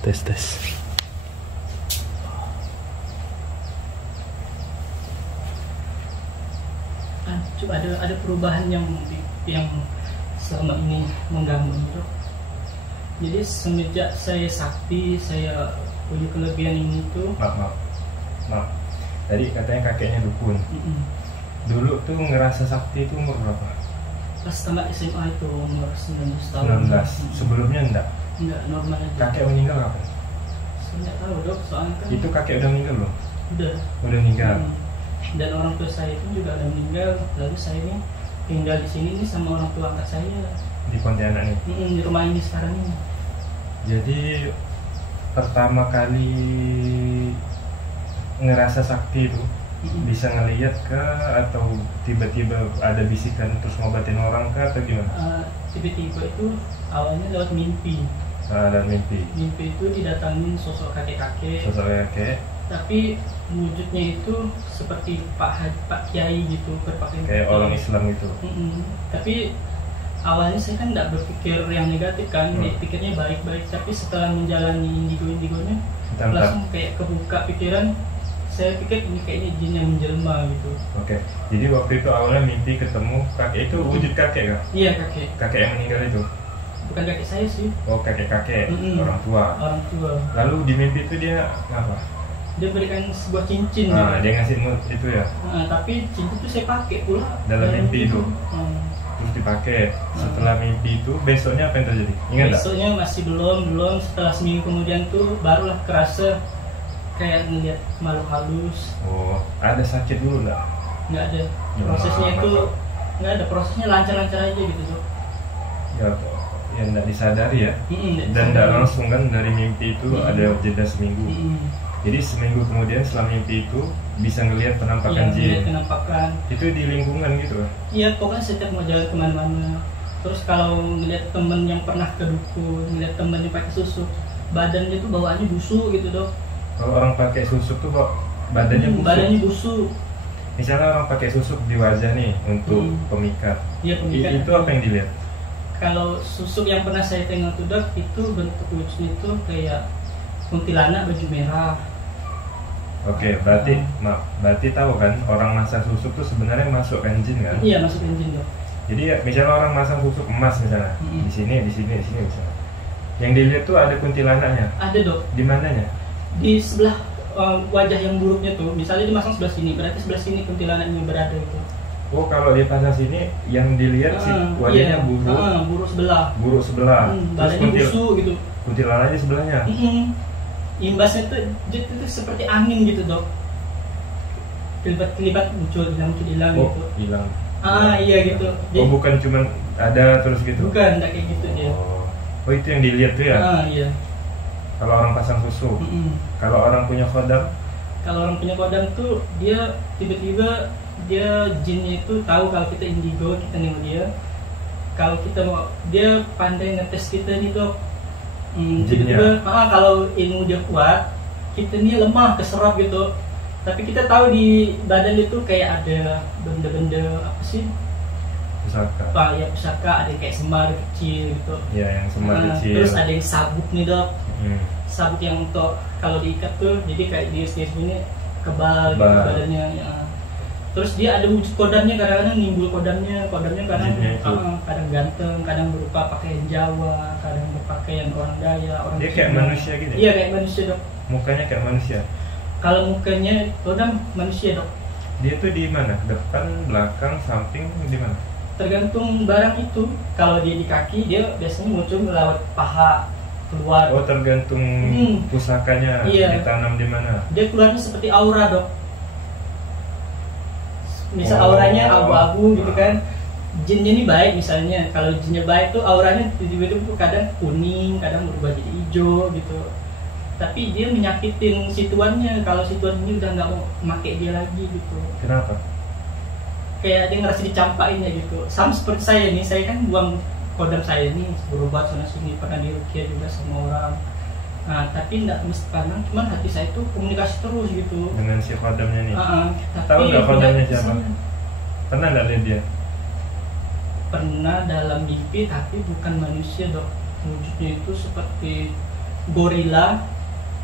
tes. Coba ada perubahan yang selama ini mengganggu Dok. Jadi semenjak saya sakti, saya punya kelebihan ini tuh. Maaf. Tadi katanya kakeknya dukun. Dulu tuh ngerasa sakti itu umur berapa? Pas tamat SMA itu umur 19 tahun. 19. Sebelumnya enggak? Enggak, normal aja. Kakek meninggal kapan? Saya nggak tahu Dok, soalnya kan Itu kakek udah meninggal belum? udah meninggal. Dan orang tua saya pun juga udah meninggal. Lalu saya ini tinggal di sini nih sama orang tua angkat saya Di Pontianak nih. di rumah ini sekarang ini. Jadi pertama kali ngerasa sakti itu bisa ngelihat ke atau tiba-tiba ada bisikan terus ngobatin orang ke atau gimana? Tiba-tiba itu awalnya lewat mimpi. Dan mimpi. Mimpi itu didatangin sosok kakek-kakek. Sosok kakek. Tapi wujudnya itu seperti Pak Kiai gitu, berpakaian Kayak putih. orang Islam gitu. Tapi awalnya saya kan nggak berpikir yang negatif kan, pikirnya baik-baik. Tapi setelah menjalani indigo-indigonya, langsung kayak kebuka pikiran. Saya pikir ini kayaknya jin yang menjelma gitu. Oke. Jadi waktu itu awalnya mimpi ketemu kakek itu wujud kakek kan? Iya kakek. Kakek yang meninggal itu. Bukan kakek saya sih. Oh kakek-kakek, orang tua. Orang tua. Lalu di mimpi itu dia ngapa? Dia berikan sebuah cincin. Dia ngasih mood itu ya. Tapi cincin itu saya pakai pula. Dalam mimpi itu. Terus dipakai. Setelah mimpi itu besoknya apa yang terjadi? Ingat nggak? Besoknya masih belum. Setelah seminggu kemudian tuh barulah kerasa kayak ngelihat makhluk halus. Oh, ada sakit dulu nggak? Nggak ada. Prosesnya itu nggak ada. Prosesnya lancar-lancar aja gitu tuh. Ya nggak disadari ya. Dan nggak langsung kan dari mimpi itu ada jeda seminggu. Jadi seminggu kemudian setelah mimpi itu bisa ngelihat penampakan jin. Penampakan. Itu di lingkungan gitu. Iya, pokoknya setiap mau jalan kemana-mana. Terus kalau ngelihat temen yang pernah ke dukun, ngelihat temen yang pakai susuk, badannya tuh bawaannya busuk gitu Dok. Kalau orang pakai susuk tuh kok badannya busuk? Badannya busuk. Misalnya orang pakai susuk di wajah nih untuk pemikat. Iya, pemikat. Itu apa yang dilihat? Kalau susuk yang pernah saya tengok tuh Dok, itu bentuk wujudnya itu kayak kuntilanak baju merah. Oke, berarti tahu kan orang masang susuk tuh sebenarnya masukkan jin kan? Iya, masukkan jin Dok. Jadi ya, misalnya orang masang susuk emas misalnya, di sini misalnya. Yang dilihat tuh ada kuntilanaknya. Ada Dok. Di mananya? Di sebelah wajah yang buruknya tuh, misalnya dimasang sebelah sini, berarti sebelah sini kuntilanaknya berada itu. Oh, kalau dia pasang sini, yang dilihat sih wajahnya buruk. Buruk sebelah. Badannya busuk gitu. Kuntilanaknya sebelahnya. Imbasnya tuh seperti angin gitu Dok. Kelibat muncul hilang gitu. Hilang. Iya gitu. Oh, bukan cuman ada terus gitu. Bukan, enggak kayak gitu dia. Oh, itu yang dilihat tuh ya? Iya. Kalau orang pasang susuk. Kalau orang punya kodam? Kalau orang punya kodam tuh dia tiba-tiba jinnya itu tahu kalau kita indigo, kita nengok dia. Kalau kita mau, dia pandai ngetes kita nih Dok. Tiba-tiba kalau ilmu dia kuat, kita nih lemah, keserap gitu. Tapi kita tahu di badan itu kayak ada benda-benda apa sih? Pusaka. Ya pusaka, ada kayak semar kecil gitu. Ya, yang semar kecil. Terus ada yang sabuk nih Dok. Sabuk yang untuk kalau diikat tuh, jadi kayak di sini kebal gitu badannya. Ya. Terus dia ada wujud kodamnya, kadang-kadang nimbul kodamnya kadang ganteng, kadang berupa pakaian Jawa, kadang berpakaian orang Daya, orang dia kayak manusia gitu? Iya, kayak manusia Dok. Mukanya kayak manusia? Kalau mukanya kodam manusia Dok. Dia tuh di mana? Depan, belakang, samping, di mana? Tergantung barang itu. Kalau dia di kaki, dia biasanya muncul lewat paha keluar. Oh, tergantung pusakanya. Iya. Ditanam di mana? Dia keluarnya seperti aura Dok. Misal auranya abu-abu gitu kan. Jinnya ini baik misalnya. Kalau jinnya baik tuh auranya tiba-tiba kadang kuning, kadang berubah jadi hijau gitu. Tapi dia menyakitin si tuannya kalau si tuan ini udah nggak mau pakai dia lagi gitu. Kenapa? Kayak dia ngerasa dicampain ya gitu. Sama seperti saya nih, saya kan buang kodam saya nih, berobat sana sini, pernah diruqyah juga sama orang. Nah, tapi nggak mesti pandang, cuman hati saya tuh komunikasi terus gitu. Dengan si kodamnya nih. Tahu nggak kodamnya siapa? Pernah nggak lihat dia? Pernah dalam mimpi, tapi bukan manusia Dok. Wujudnya itu seperti gorila,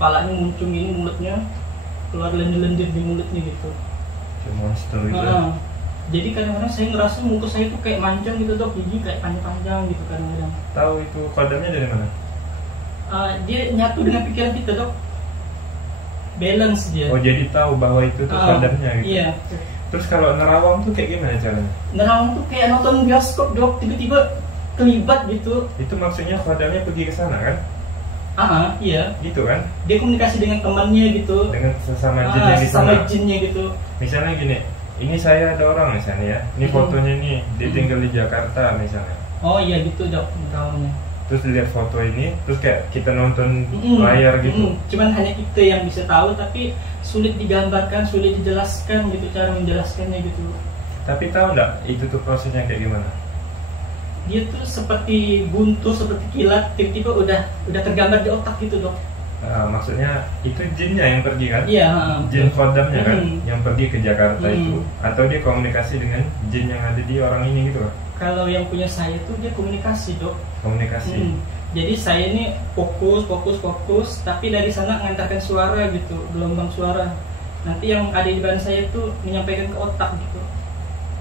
palanya muncung ini, mulutnya keluar lendir-lendir di mulutnya gitu. Monster gitu. Jadi kadang-kadang saya ngerasa muka saya tuh kayak manjang gitu dok, gigi kayak panjang-panjang gitu kadang-kadang. Tahu itu kodamnya dari mana? Dia nyatu dengan pikiran kita dok, balance dia. Oh jadi tahu bahwa itu tuh kodamnya gitu. Iya. Terus kalau nerawang tuh kayak gimana caranya? Nerawang tuh kayak nonton bioskop dok, tiba-tiba kelibat gitu. Itu maksudnya kodamnya pergi ke sana kan? Iya. Gitu kan? Dia komunikasi dengan temannya gitu. Dengan sesama jinnya di sana. Sesama jinnya gitu. Misalnya gini, ini saya ada orang misalnya ya, ini fotonya nih, dia tinggal di Jakarta misalnya. Oh iya gitu dok, nerawangnya. Terus lihat foto ini, terus kayak kita nonton layar gitu. Cuman hanya kita yang bisa tahu, tapi sulit digambarkan, sulit dijelaskan gitu, cara menjelaskannya gitu. Tapi tahu nggak itu tuh prosesnya kayak gimana? Dia tuh seperti buntu, seperti kilat, tiba-tiba udah tergambar di otak gitu dok. Maksudnya itu jinnya yang pergi kan? Iya. Jin kodamnya kan, yang pergi ke Jakarta itu, atau dia komunikasi dengan jin yang ada di orang ini gitu kan? Kalau yang punya saya tuh dia komunikasi dok. Komunikasi. Jadi saya ini fokus, tapi dari sana mengantarkan suara gitu, gelombang suara. Nanti yang ada di badan saya tuh menyampaikan ke otak gitu.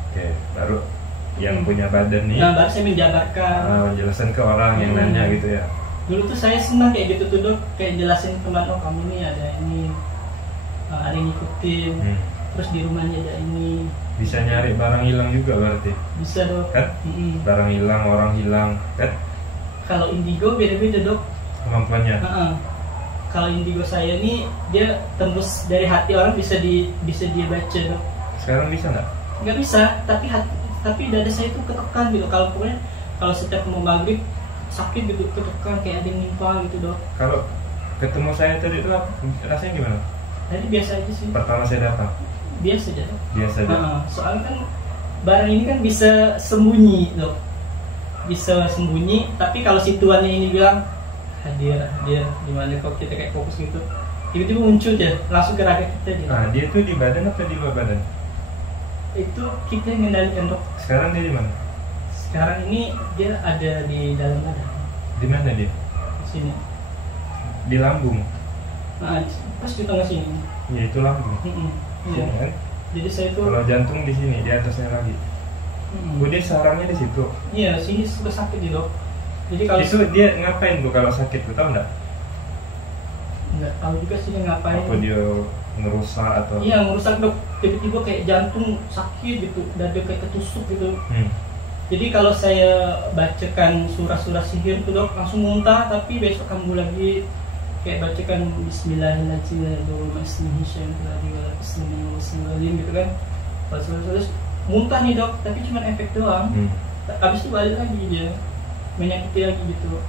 Oke, baru yang punya badan nih. Nah, baru saya menjabarkan. Menjelaskan ke orang yang nanya gitu ya. Dulu tuh saya senang kayak gitu tuh dok, kayak jelasin teman, oh kamu nih ada ini, ada yang ngikutin. Terus di rumahnya ada ini. Bisa nyari barang hilang juga berarti? Bisa dok. Kan? Barang hilang, orang hilang, kan? Kalau indigo beda-beda dok kemampuannya. Kalau indigo saya nih dia tembus dari hati orang, bisa dia baca dok. Sekarang bisa nggak? Nggak bisa, tapi dada saya itu ketekan gitu. Kalau pokoknya kalau setiap mau maghrib sakit gitu, ketekan kayak ada yang nimpa gitu dok. Kalau ketemu saya tadi itu rasanya gimana? Tadi biasa aja sih. Pertama saya datang. Biasa aja dok. Biasa aja. Soalnya kan barang ini kan bisa sembunyi dok. Bisa sembunyi, tapi kalau si tuannya ini bilang hadir, dimana kok kita kayak fokus gitu, tiba-tiba muncul aja langsung ke raga kita gitu. Dia tuh di badan atau di luar badan? Itu kita yang mengendalikan dok. Sekarang dia di mana? Sekarang ini dia ada di dalam badan. Di mana dia? Di sini. Di lambung. Pas di tengah sini. Ya itu lambung. Iya. Kan? Jadi saya tuh. Kalau jantung di sini, di atasnya lagi. Dia sarangnya di situ. Iya, sini suka sakit di dok. Jadi kalau itu dia ngapain bu kalau sakit, bu tahu nggak? Nggak tahu juga sih dia ngapain. Apa dia ngerusak atau? Iya ngerusak dok. Tiba-tiba kayak jantung sakit gitu, dada kayak ketusuk gitu. Jadi kalau saya bacakan surah-surah sihir tuh dok langsung muntah, tapi besok kambuh lagi kayak bacakan Bismillahirrahmanirrahim gitu kan. Terus muntah nih dok, tapi cuma efek doang. Abis itu balik lagi dia menyakiti lagi gitu.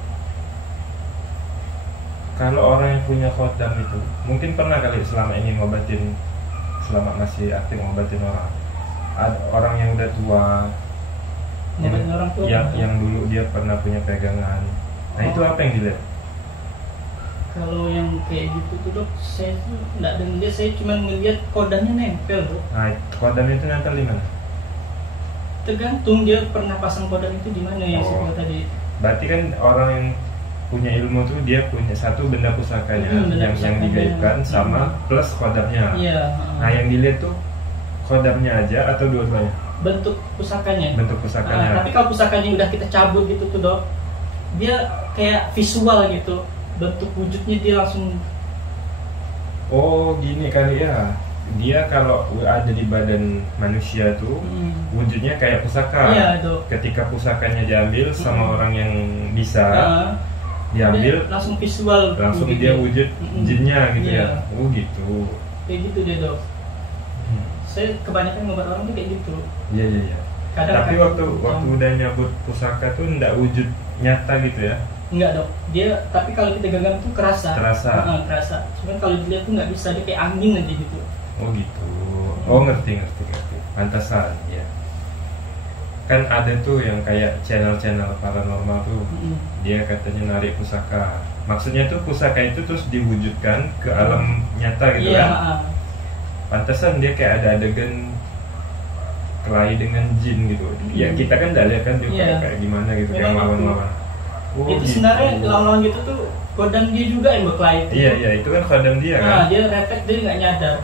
Kalau orang yang punya kodam itu mungkin pernah kali selama ini ngobatin, selama masih aktif ngobatin orang. Ada orang yang udah tua, orang tua yang dulu dia pernah punya pegangan. Nah itu apa yang dilihat? Kalau yang kayak gitu tuh dok, saya tuh nggak dengan dia, saya cuma ngeliat kodamnya nempel dok. Nah kodamnya itu nempel di mana? Tergantung dia pernah pasang kodam itu di mana yang saya bilang tadi. Berarti kan orang yang punya ilmu tuh dia punya satu benda pusakanya yang digaibkan sama plus kodamnya. Iya. Nah yang dilihat tuh kodamnya aja atau dua-duanya? Bentuk pusakanya. Bentuk pusakanya. Tapi kalau pusakanya udah kita cabut gitu tuh dok, dia kayak visual gitu, bentuk wujudnya dia langsung. Oh gini kali ya. Dia kalau ada di badan manusia tuh wujudnya kayak pusaka. Iya, dok. Ketika pusakanya diambil sama orang yang bisa diambil, dia langsung visual. Langsung dia wujud jinnya gitu ya. Oh gitu. Kayak gitu dia dok. Saya kebanyakan ngobat orang tuh kayak gitu. Iya. Tapi waktu udah nyabut pusaka tuh nggak wujud nyata gitu ya? Enggak dok. Dia tapi kalau kita genggam tuh kerasa. Kerasa. Cuman kalau dilihat tuh nggak bisa, dia kayak angin aja gitu. Oh gitu. Oh ngerti. Pantasan ya. Kan ada tuh yang kayak channel paranormal tuh. Dia katanya narik pusaka. Maksudnya tuh pusaka itu terus diwujudkan ke alam nyata gitu kan. Pantasan dia kayak ada adegan kelahi dengan jin gitu. Ya kita kan enggak lihat kan dia kayak gimana gitu, kayak lawan-lawan. Oh, itu gitu. sebenarnya lawan-lawan gitu tuh kodam dia juga yang berkelahi. Iya itu kan kodam dia kan. Nah, dia refleks, dia nggak nyadar.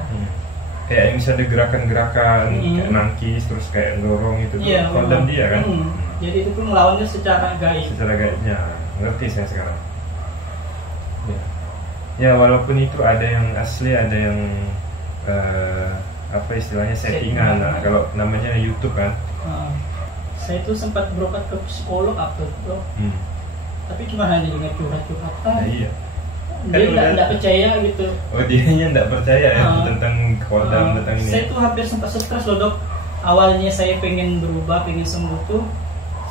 Kayak misalnya gerakan-gerakan kayak nangkis terus kayak dorong itu tuh kodam dia kan. Jadi itu tuh melawannya secara gaib. Secara gaibnya, ngerti saya sekarang. Ya walaupun itu ada yang asli, ada yang apa istilahnya settingan. Nah, kalau namanya YouTube kan. Saya tuh sempat berobat ke psikolog apa tuh, tapi cuma hanya dengan curhat-curhatan. Nah, iya. Dia nggak percaya gitu. Oh dia nggak percaya ya tentang kodam tentang ini. Saya tuh hampir sempat stres loh dok. Awalnya saya pengen berubah, pengen sembuh tuh,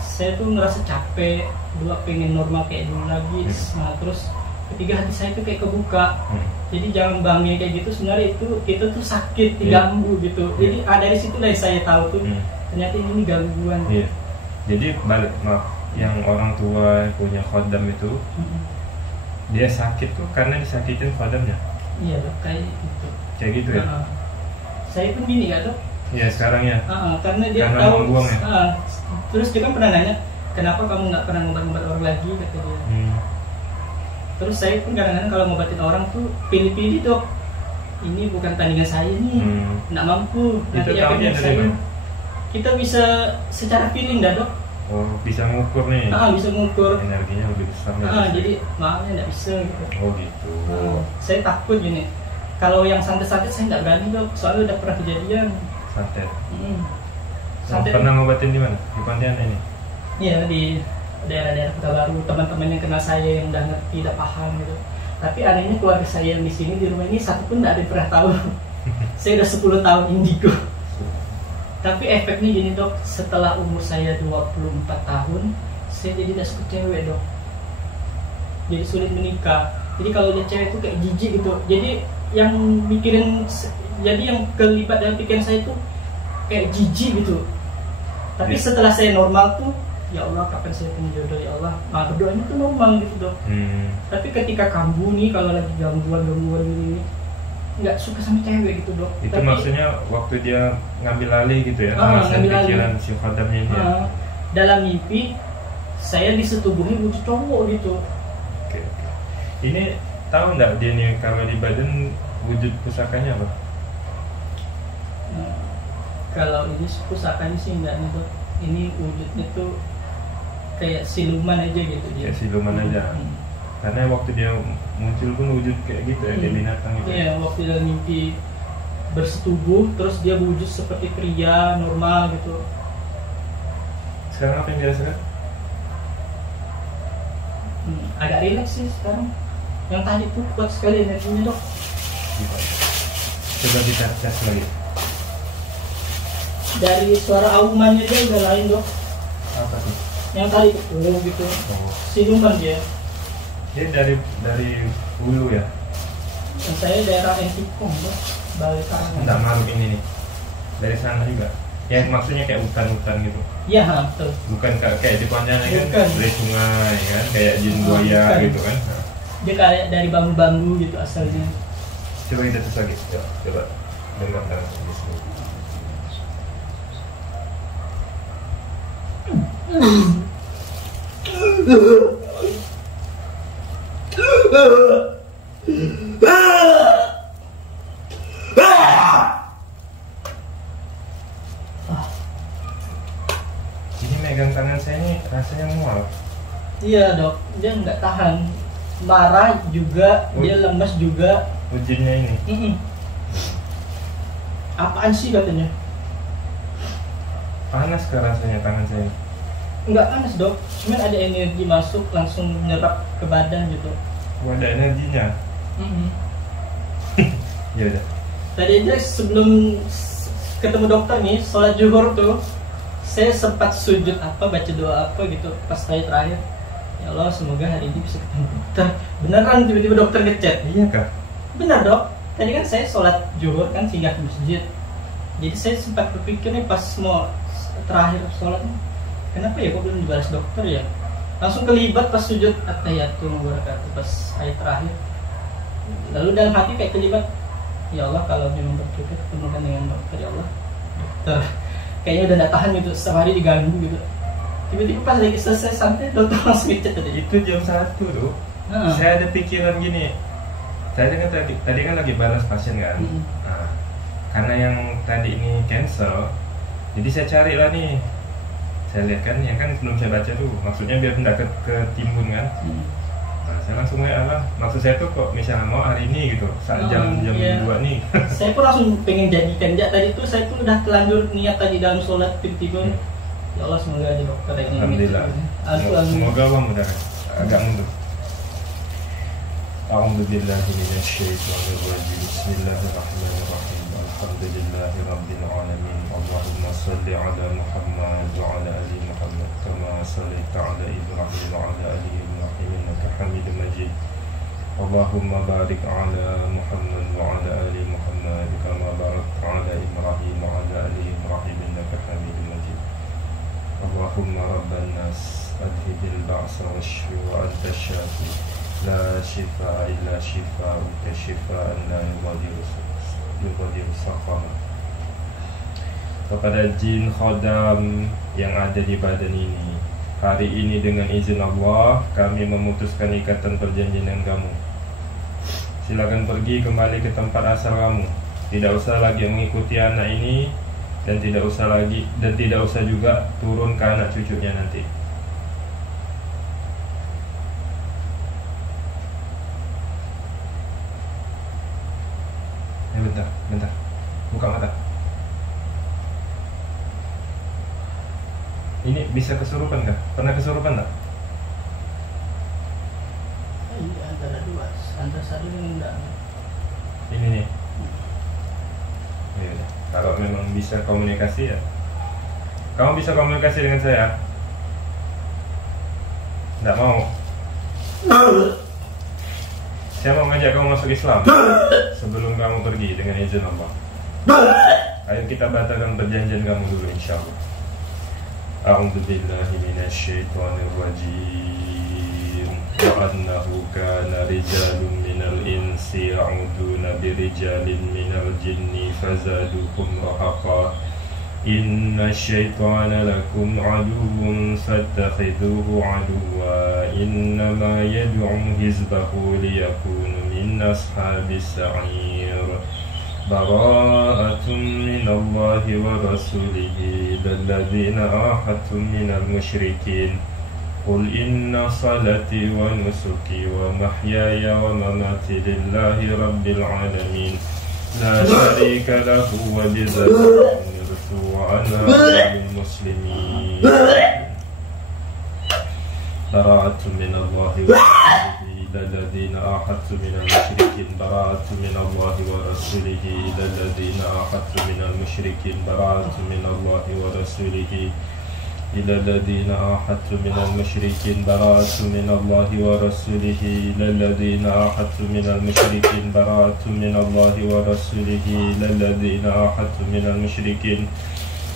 saya tuh ngerasa capek, dua pengen normal kayak dulu lagi. Nah terus ketiga hati saya tuh kayak kebuka. Jadi jangan bangnya kayak gitu, sebenarnya itu kita tuh sakit, diganggu gitu. Jadi dari situ lah saya tahu tuh ternyata ini gangguan. Jadi balik yang orang tua punya kodam itu dia sakit tuh karena disakitin kodamnya. Iya dok, kayak gitu. Kayak gitu ya. Saya pun gini ya dok. Iya sekarang ya. Karena dia tahu. Ya? Terus dia kan pernah nanya, kenapa kamu nggak pernah ngobat-ngobat orang lagi kata dia. Terus saya pun kadang-kadang kalau ngobatin orang tuh pilih-pilih dok. Ini bukan tandingan saya nih, nggak mampu. Nanti akhirnya saya. Kita bisa secara feeling dah dok. Oh bisa ngukur nih. Bisa ngukur. Energinya lebih besar. Jadi maafnya nggak bisa gitu. Oh gitu. Saya takut gini. Kalau yang santet-santet saya nggak berani dok. Soalnya udah pernah kejadian. Santet. Santet. Pernah ngobatin di mana? Di Pontianak ini? Iya di daerah-daerah Kota Baru. Teman-teman yang kenal saya yang udah ngerti, udah paham gitu. Tapi anehnya keluarga saya yang di sini di rumah ini satu pun nggak ada yang pernah tahu. Saya udah 10 tahun indigo. Tapi efeknya gini dok, setelah umur saya 24 tahun, saya jadi tidak suka cewek dok. Jadi sulit menikah. Jadi kalau lihat cewek itu kayak jijik gitu. Jadi yang mikirin, jadi yang kelibat dalam pikiran saya itu kayak jijik gitu. Tapi setelah saya normal tuh, ya Allah kapan saya punya jodoh ya Allah. Nah berdoanya tuh normal gitu dok. Tapi ketika kambuh nih, kalau lagi gangguan ini, nggak suka sama cewek gitu dok. Itu tapi, maksudnya waktu dia ngambil alih gitu ya, ngambil pikiran si kodamnya ini. Dalam mimpi saya disetubuhi wujud cowok gitu. Oke. Ini tahu nggak dia nih kalau di badan wujud pusakanya apa? Kalau ini pusakanya sih nggak nih dok. Ini wujudnya tuh kayak siluman aja gitu dia. Kayak siluman aja. Karena waktu dia muncul pun wujud kayak gitu ya, kayak binatang gitu. Iya, waktu dalam mimpi bersetubuh, terus dia wujud seperti pria normal gitu. Sekarang apa yang dirasakan? Agak rileks sih sekarang. Yang tadi tuh kuat sekali energinya dok. Coba kita tes lagi. Dari suara aumannya dia udah lain dok. Apa sih? Yang tadi tuh gitu. Siluman dia. Dia dari hulu ya? Dan saya daerah Entikong dok. Balik kanan. Enggak maruk ini nih. Dari sana juga. Ya maksudnya kayak hutan-hutan gitu. Iya betul. Bukan kayak di Pontianak kan dari sungai kan, kayak jin buaya gitu kan. Dia kayak dari bambu-bambu gitu asalnya. Coba kita tes lagi. Coba dengarkan di sini. Ini megang tangan saya ini rasanya mual. Iya dok, dia nggak tahan. Marah juga, dia lemas juga. Wujudnya ini. Apaan sih katanya? Panas ke rasanya tangan saya. Nggak panas dok, cuman ada energi masuk langsung menyerap ke badan gitu. Ada energinya. Ya udah. Tadi aja sebelum ketemu dokter nih, sholat zuhur tuh, saya sempat sujud baca doa apa gitu pas saya terakhir. Ya Allah semoga hari ini bisa ketemu dokter. Beneran tiba-tiba dokter ngechat. Iya kah? Bener dok. Tadi kan saya sholat zuhur kan singgah ke masjid. Jadi saya sempat berpikir nih pas mau terakhir sholat, kenapa ya kok belum dibalas dokter ya? Langsung kelibat pas sujud at-tahiyyatu wabarakatuh pas ayat terakhir. Lalu dalam hati kayak kelibat, ya Allah kalau memang bercukup ketemukan dengan dokter ya Allah. Dokter kayaknya udah gak tahan gitu, setiap hari diganggu gitu. Tiba-tiba pas lagi selesai santai, dokter langsung ngechat tadi. Itu jam 1 tuh. Saya ada pikiran gini. Saya kan tadi kan lagi balas pasien kan. Nah, karena yang tadi ini cancel, jadi saya cari lah nih. Saya lihat kan, yang kan sebelum saya baca tuh, maksudnya biar tidak ke timbun kan. Nah, saya langsung WA lah. Maksud saya tuh kok misalnya mau hari ini gitu, saat jam 2 nih. Saya pun langsung pengen jadikan. Tadi tuh saya tuh udah telanjur niat tadi dalam sholat tiba-tiba. Ya Allah, semoga aja dokter ini. Alhamdulillah. Semoga Allah mudahkan. Agak mundur. A'udzubillahi minasyaitonir rajim. Bismillahirrahmanirrahim. Alhamdulillahi rabbil alamin. Allahumma shalli ala Muhammad wa ala ali Muhammad kama shallaita ala Ibrahim wa ala ali Ibrahim innaka Hamidum Majid. Allahumma barik ala Muhammad wa ala ali Muhammad kama barakta ala Ibrahim wa ala ali Ibrahim innaka Hamidum Majid. Allahumma rabban nas adhibil ba'sa washfi wa anta syafi la shifa illa shifa'uka shifa'an la yughadiru saqama. Kepada jin khodam yang ada di badan ini, hari ini dengan izin Allah kami memutuskan ikatan perjanjian dengan kamu. Silakan pergi kembali ke tempat asal kamu. Tidak usah lagi mengikuti anak ini, dan tidak usah juga turun ke anak cucunya nanti. Bentar, buka mata. Ini bisa kesurupan kah? Pernah kesurupan tak? Iya, antara dua, antara satu yang enggak. Ini nih. Ya, kalau memang bisa komunikasi ya. Kamu bisa komunikasi dengan saya? Nggak mau? Saya mau ngajak kamu masuk Islam sebelum kamu pergi dengan izin Allah. Ayo kita batalkan perjanjian kamu dulu insyaallah. A'udzubillahi minasyaitonir rajim. Wa annahu kana rijalun minal insi ya'uduna birijalin minal jinni fazaduhum rahaqa. Inna syaitana lakum aduwwun fattakhidhuhu aduwwa. Innama yad'u hizbahu liyakunu min ashabis sa'ir. Bara'atun minallahi wa rasulihi lilladzina ahadtum minal musyrikin. Qul inna salati wa nusuki wa mahyaya wa mamati lillahi rabbil alamin. La syarika lahu wa bidzalika وأنا من المسلمين. براءة من الله ورسوله إلى الذين عاهدت من المشركين. براءة من الله ورسوله إلى الذين عاهدت من المشركين. براءة من الله ورسوله إلى الذين عاهدت من المشركين. براءة من الله ورسوله إلى الذين عاهدت من المشركين. براءة من الله ورسوله إلى الذين عاهدت من المشركين.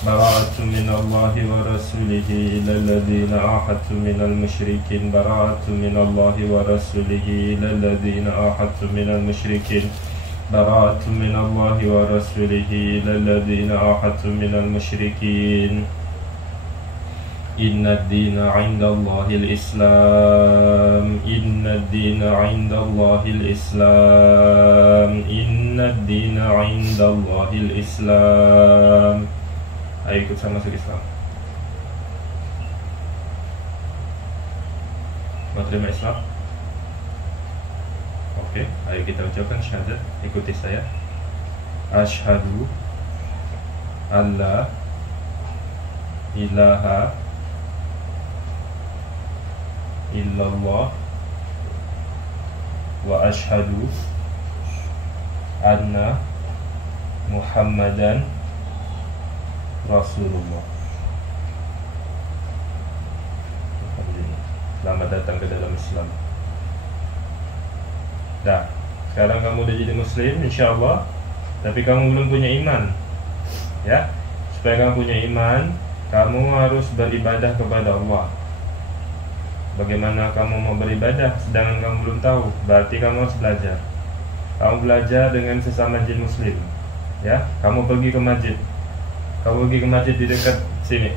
براءة من الله ورسوله إلى الذين عاهدت من المشركين. براءة من الله ورسوله إلى الذين عاهدت من المشركين. براءة من الله ورسوله إلى الذين عاهدت من المشركين. إن الدين عند الله الإسلام. إن الدين عند الله الإسلام. إن الدين عند الله الإسلام. Ayo ikut saya masuk Islam. Mau terima Islam? Oke, ayo kita ucapkan syahadat. Ikuti saya. Asyhadu alla ilaha illallah wa asyhadu anna Muhammadan Rasulullah. Selamat datang ke dalam Islam. Dah, sekarang kamu udah jadi Muslim insyaallah, tapi kamu belum punya iman. Ya, supaya kamu punya iman, kamu harus beribadah kepada Allah. Bagaimana kamu mau beribadah sedangkan kamu belum tahu? Berarti kamu harus belajar. Kamu belajar dengan sesama jin Muslim. Ya, kamu pergi ke masjid. Kamu pergi ke masjid di dekat sini.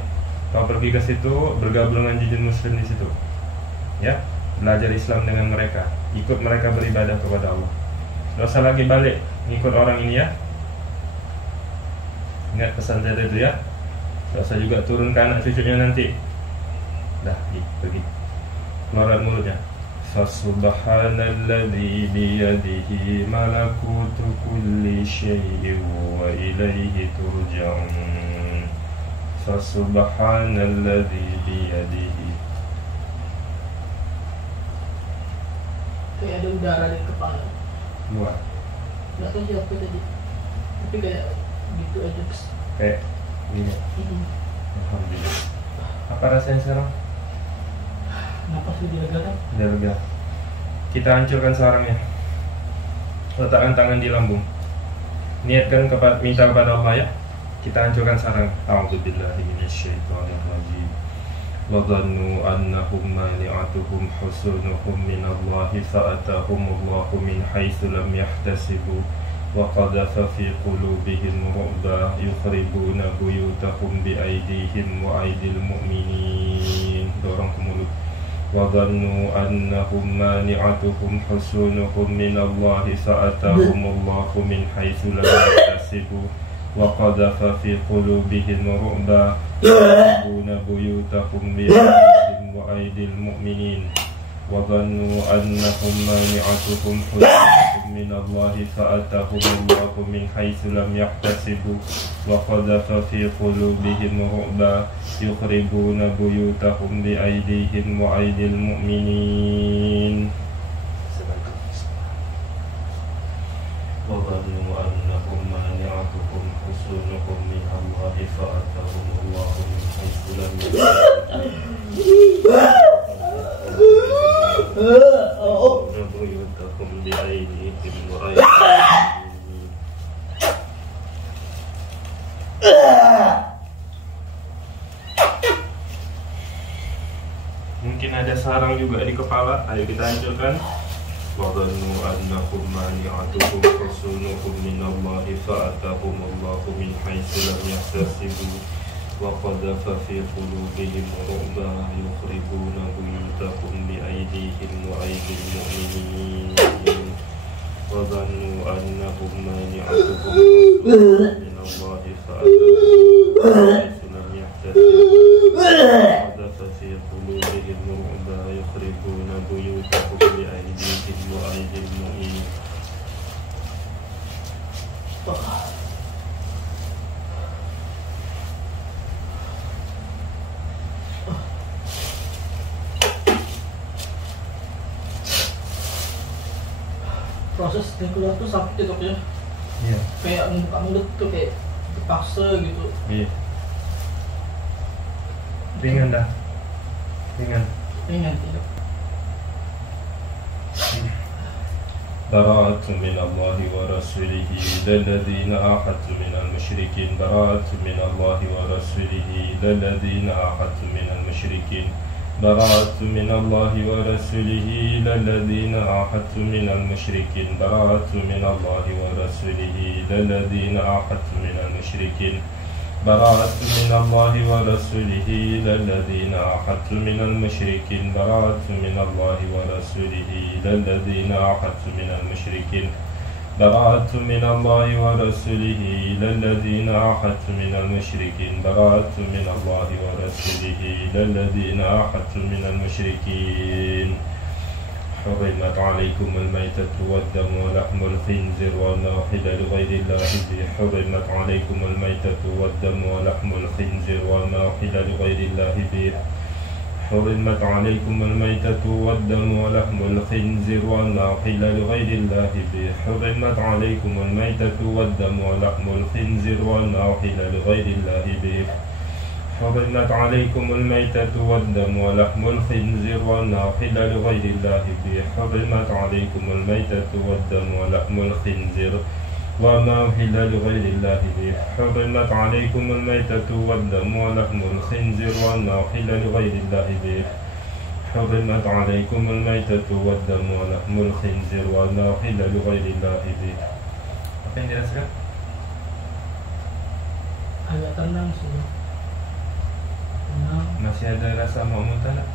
Kau pergi ke situ, bergabung dengan jin muslim di situ, ya, belajar Islam dengan mereka, ikut mereka beribadah kepada Allah. Gak usah lagi balik ngikut orang ini ya. Ingat pesan saya itu ya. Gak usah juga turun ke anak cucunya nanti. Dah, pergi. Keluaran mulutnya. Fasubhanalladzi biyadihi malakutu kulli syai'in wa ilaihi turja'un. Fasubhanalladzi biyadihi. Kayak ada udara di kepala. Luar. Gak tahu siapa tadi. Tapi kayak gitu aja. Kayak gini. Alhamdulillah. Apa rasanya sekarang? Napas lebih lega kan? Udah lega. Kita hancurkan sarangnya. Letakkan tangan di lambung. Niatkan minta kepada Allah ya. Kita hancurkan sarang. A'udzubillahi minasyaitonir rajim. Wa dhannu annahum mani'atuhum husunuhum minallahi fa'atahumullahu min haitsu lam yahtasibu wa qadhafa fi qulubihim ru'ba yukhribuna buyutahum bi aydihim wa aydil mu'minin. Dorong ke mulut. وَظَنُّوا أَنَّهُمْ مَانِعَتُهُمْ حُصُونُهُمْ مِنَ اللَّهِ فَأَتَاهُمُ اللَّهُ مِنْ حَيْثُ لَمْ يَحْتَسِبُوا وَقَذَفَ فِي قُلُوبِهِمْ رُعْبًا يُخْرِبُونَ بُيُوتَهُمْ بِأَيْدِيهِمْ وَأَيْدِي الْمُؤْمِنِينَ وَظَنُّوا أَنَّهُمْ مَانِعَتُهُمْ حُصُونُهُمْ مِنَ اللَّهِ فَأَتَاهُمُ اللَّهُ مِنْ حَيْثُ لَمْ يَحْتَسِبُوا وَقَذَفَ فِي قُلُوبِهِمْ رُعْبًا يخربون بيوتهم بأيديهم وأيدي المؤمنين وظنوا أنهم مانعتهم حصونهم من الله فأتاهم الله من حيث لم يحتسبوا بيوتهم بأيديهم وأيدي المؤمنين. Mungkin ada sarang juga di kepala. Ayo kita hancurkan. وَظَنُّوا أَنَّهُمْ مَانِعَتُهُمْ حُصُونُهُمْ مِنَ اللَّهِ فَأَتَاهُمُ اللَّهُ مِنْ حَيْثُ لَمْ يَحْتَسِبُوا وَقَذَفَ فِي قُلُوبِهِمْ رُعْبًا يُخْرِبُونَ بُيُوتَهُمْ بِأَيْدِيهِمْ وَأَيْدِي الْمُؤْمِنِينَ وَظَنُّوا أَنَّهُمْ مَانِعَتُهُمْ حُصُونُهُمْ مِنَ اللَّهِ فَأَتَاهُمُ اللَّهُ مِنْ حَيْثُ لَمْ يَحْتَسِبُوا في قلوبهم رعبا يخربون بيوتهم بأيديهم وأيدي المؤمنين. Proses yang keluar tuh sakit dok ya? Iya. Kayak membuka mulut tuh kayak terpaksa gitu. Iya. Ringan dah. Ringan tidak. براءة من الله ورسوله للذين عاهدتم من المشركين براءة من الله ورسوله للذين عاهدتم من المشركين براءة من الله ورسوله للذين عاهدتم من المشركين براءة من الله ورسوله للذين عاهدتم من المشركين براءة من الله ورسوله للذين عاهدتم من المشركين براءة من الله ورسوله للذين عاهدتم من المشركين براءة من الله ورسوله للذين عاهدتم من المشركين براءة من الله ورسوله للذين عاهدتم من المشركين حرمت عليكم الميتة والدم ولحم الخنزير وما أحل لغير الله به حرمت عليكم الميتة والدم ولحم الخنزير وما أحل لغير الله به حرمت عليكم الميتة والدم ولحم الخنزير وما أحل لغير الله به حرمت عليكم الميتة والدم ولحم الخنزير وما أحل لغير الله به حرمت عليكم الميتة والدم ولحم الخنزير وما أحل لغير الله به حرمت عليكم الميتة والدم ولحم الخنزير وما أحل لغير الله به حرمت عليكم الميتة والدم ولحم الخنزير وما أحل لغير الله به حرمت عليكم الميتة والدم ولحم الخنزير وما أحل لغير الله به. Apa yang dirasakan? Agak tenang sih. Masih ada rasa mau muntah nggak?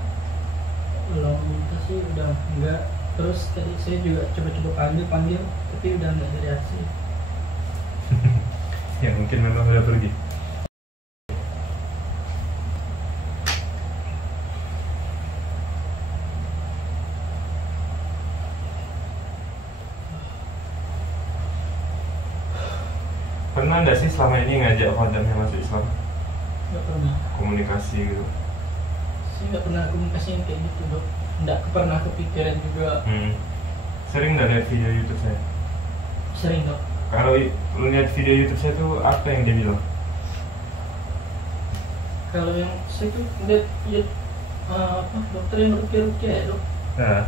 Kalau muntah sih udah enggak. Terus tadi saya juga coba-coba panggil tapi udah enggak ada reaksi. Ya mungkin memang udah pergi. Pernah nggak sih selama ini ngajak khodamnya masuk Islam? Nggak pernah. Komunikasi gitu? Saya nggak pernah komunikasi yang kayak gitu dok. Nggak pernah kepikiran juga. Sering nggak lihat video YouTube saya? Sering dok. Kalau lu lihat video YouTube saya tuh apa yang dia bilang? Kalau yang saya tuh lihat dokter yang rukia ya dok. Nah,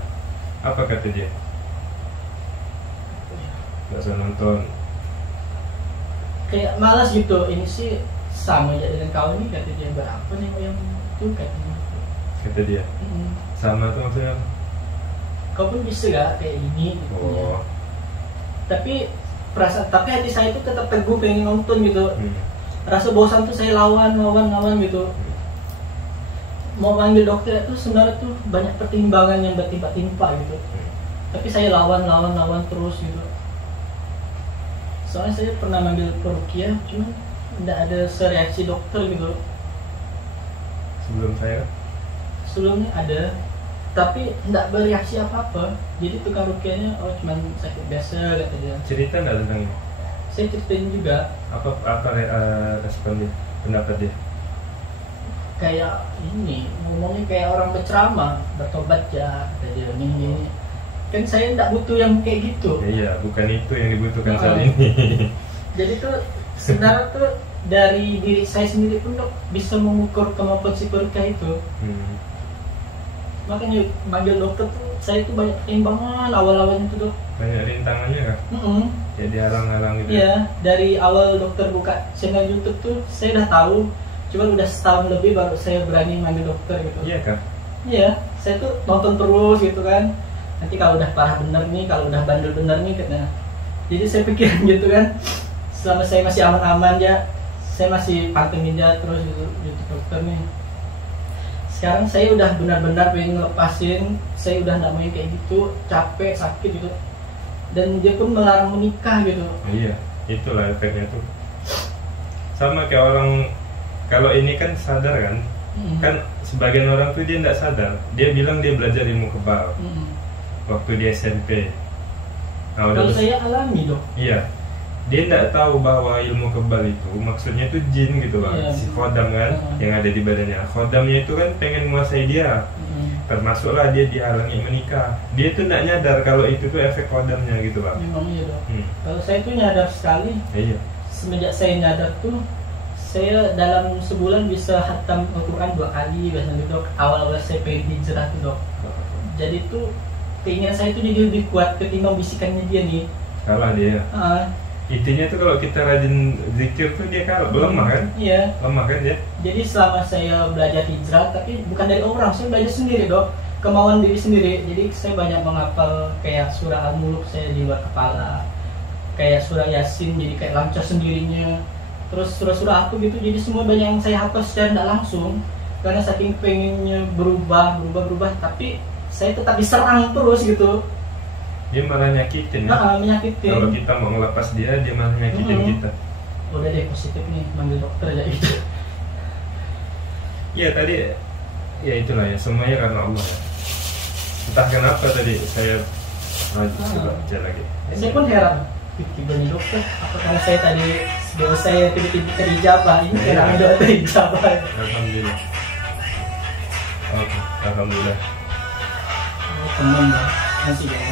apa kata dia? Nggak usah nonton. Kayak malas gitu. Ini sih sama ya dengan kau ini, kata dia. Berapa nih yang itu katanya. Kata dia. Sama tuh maksudnya? Kau pun bisa gak kayak ini gitu ya. Oh. Tapi hati saya itu tetap teguh pengen nonton gitu. Rasa bosan tuh saya lawan gitu. Mau panggil dokter itu sebenarnya tuh banyak pertimbangan yang bertimpa-timpa gitu. Tapi saya lawan terus gitu. Soalnya saya pernah manggil perukia, cuma tidak ada sereaksi dokter gitu. Sebelum saya? Sebelumnya ada, tapi tidak bereaksi apa-apa. Jadi tukang rukianya, oh cuma sakit biasa kata dia. Cerita nggak tentang ini? Saya ceritain juga. Apa respon dia, pendapat dia? Kayak ini, ngomongnya kayak orang berceramah, bertobat ya kata dia. Ini. Kan saya tidak butuh yang kayak gitu. Iya, bukan itu yang dibutuhkan saat ini. Jadi tuh sebenarnya tuh dari diri saya sendiri pun dok bisa mengukur kemampuan si perukia itu. Makanya manggil dokter tuh saya tuh banyak pertimbangan awal-awalnya tuh dok. Banyak rintangannya kan? Ya dihalang-halang gitu. Iya, dari awal dokter buka channel YouTube tuh saya udah tahu. Cuma udah setahun lebih baru saya berani manggil dokter gitu. Iya kan? Iya, saya tuh nonton terus gitu kan. Nanti kalau udah parah bener nih, kalau udah bandel bener nih katanya. Jadi saya pikirin gitu kan, selama saya masih aman-aman ya, saya masih pantengin dia terus gitu, YouTube dokter nih. Sekarang saya udah benar-benar pengen ngelepasin, saya udah nggak main kayak gitu, capek, sakit gitu. Dan dia pun melarang menikah gitu. Iya, itulah efeknya tuh. Sama kayak orang, kalau ini kan sadar kan, kan sebagian orang tuh dia nggak sadar. Dia bilang dia belajar ilmu kebal. Waktu di SMP. Nah, kalau saya alami dok. Iya, dia tidak tahu bahwa ilmu kebal itu maksudnya itu jin gitu bang. Iya, si khodam kan yang ada di badannya. Khodamnya itu kan pengen menguasai dia. Termasuklah dia dihalangi menikah. Dia tuh tidak nyadar kalau itu tuh efek khodamnya gitu bang. Memang iya dok. Kalau saya tuh nyadar sekali. Iya. Semenjak saya nyadar tuh, saya dalam sebulan bisa khatam Al-Quran 2 kali biasanya dok. Awal-awal saya pengen hijrah tuh dok. Jadi tuh keinginan saya tuh jadi lebih kuat ketimbang bisikannya dia nih. Kalah dia. Intinya tuh kalau kita rajin zikir tuh dia kalah, lemah kan? Iya. Lemah kan dia. Jadi selama saya belajar hijrah, tapi bukan dari orang, saya belajar sendiri dok, kemauan diri sendiri. Jadi saya banyak menghafal kayak surah Al-Muluk saya di luar kepala, kayak surah Yasin jadi kayak lancar sendirinya. Terus surah-surah aku gitu, jadi semua banyak yang saya hafal secara tidak langsung. Karena saking pengennya berubah, tapi saya tetap diserang terus gitu. Dia malah nyakitin ya? Menyakitin. Kalau kita mau ngelepas dia malah nyakitin kita. Udah deh positif nih, manggil dokter aja gitu. Iya tadi, ya itulah ya, semuanya karena Allah ya. Entah kenapa tadi saya coba baca lagi. Saya pun heran, tiba-tiba nih dokter, apa karena saya tadi doa saya tiba-tiba terijabah, ini karena doa terijabah. Alhamdulillah. Oke, alhamdulillah. Teman lah, nanti ya.